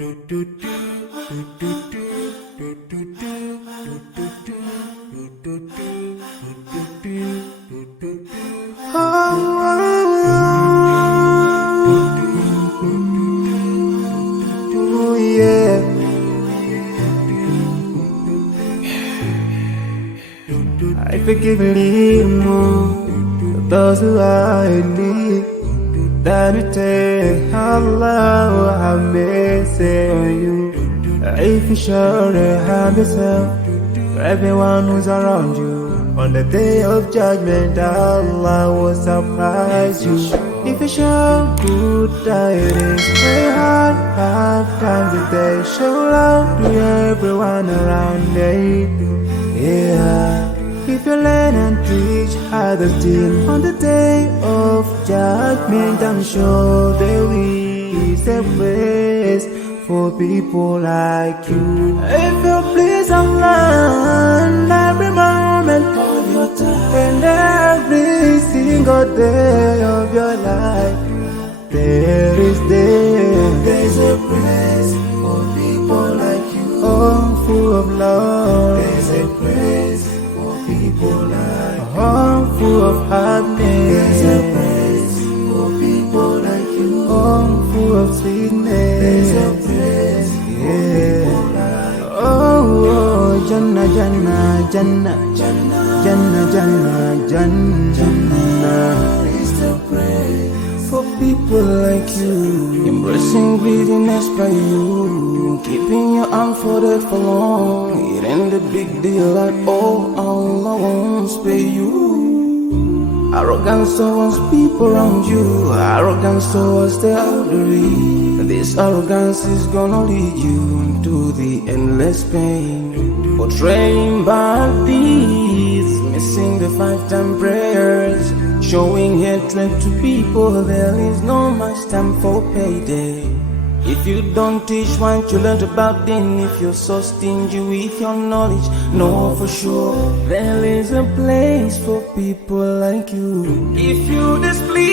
I forgive a little more for those who are in need. That you take Allah have mercy on you. If you surely have yourself for everyone who's around you, on the day of judgment Allah will surprise you. If you show good tidings, pray hard 5 times a day. Show love to everyone around you. Yeah. If you learn and teach others still, on the day of judgment I'm sure there is a place for people like you. If you please Allah every moment of your time and every single day of your life, there's a place for people like you. Oh, full of love. There's a place people like you. Oh, full of happiness. There's a place for people like you. Oh, full of sweetness. There's a place for people like you. Oh, Jannah, Jannah, Jannah, Jannah, Jannah, Jannah, Jannah. It's the place for people like you. Embracing greediness by you, keeping your arm folded for long. It ain't a big deal at all. Allah won't spare you. Arrogance towards people around you, arrogance towards the elderly. This arrogance is gonna lead you to the endless pain. Portraying bad deeds, missing the 5-time prayers, showing hatred to people. There is no much time for payday. If you don't teach what you learned about then, if you're so stingy with your knowledge, know for sure there is a place for people like you. If you displease